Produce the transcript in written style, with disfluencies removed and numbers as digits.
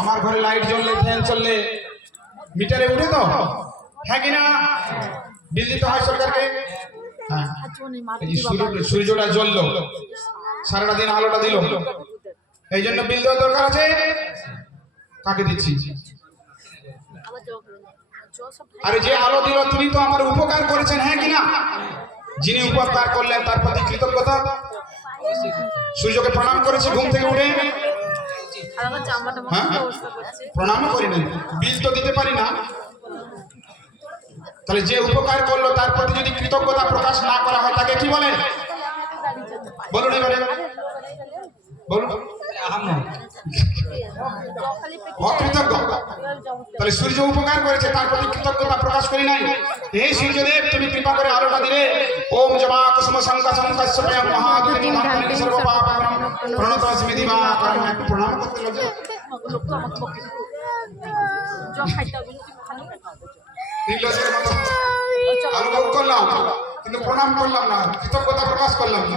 আমার ঘরে light জ্বললে fan চললে মিটারে উঠে তো হ্যাঁ কিনা বিল দিতে হয় সরকারকে। হ্যাঁ সূর্যটা জ্বললো সারাটা দিন আলোটা দিল এই জন্য বিল দেওয়ার দরকার আছে। কাকে দিচ্ছি? আরে যে আলো দিল তিনি তো আমার উপকার করেছেন হ্যাঁ কিনা। যিনি উপকার করলেন তার প্রতি কৃতজ্ঞতা। সূর্যকে প্রণাম করেছি ঘুম থেকে উঠে, প্রণাম করি না, বিল তো দিতে পারি না। তাহলে যে উপকার করলো তার প্রতি যদি কৃতজ্ঞতা প্রকাশ না করা হয় তাকে কি বলে বলুন এবারে বলুন। অকৃতজ্ঞ। তাহলে সূর্য উপকার করেছে তার প্রতি কৃতজ্ঞতা প্রকাশ করি নাই। হে সূর্যদেব তুমি কৃপা করে আলোটা দিলে। ওম জবা কুসুম শঙ্কা শঙ্কাস্যপয়ং মহাদুতি ধাত্রী সর্বপাপম প্রণতস্মি দিবাকরং। একটু প্রণাম করতে লজ্জা আলো ভোগ করলাম কিন্তু প্রণাম করলাম না, কৃতজ্ঞতা প্রকাশ করলাম না।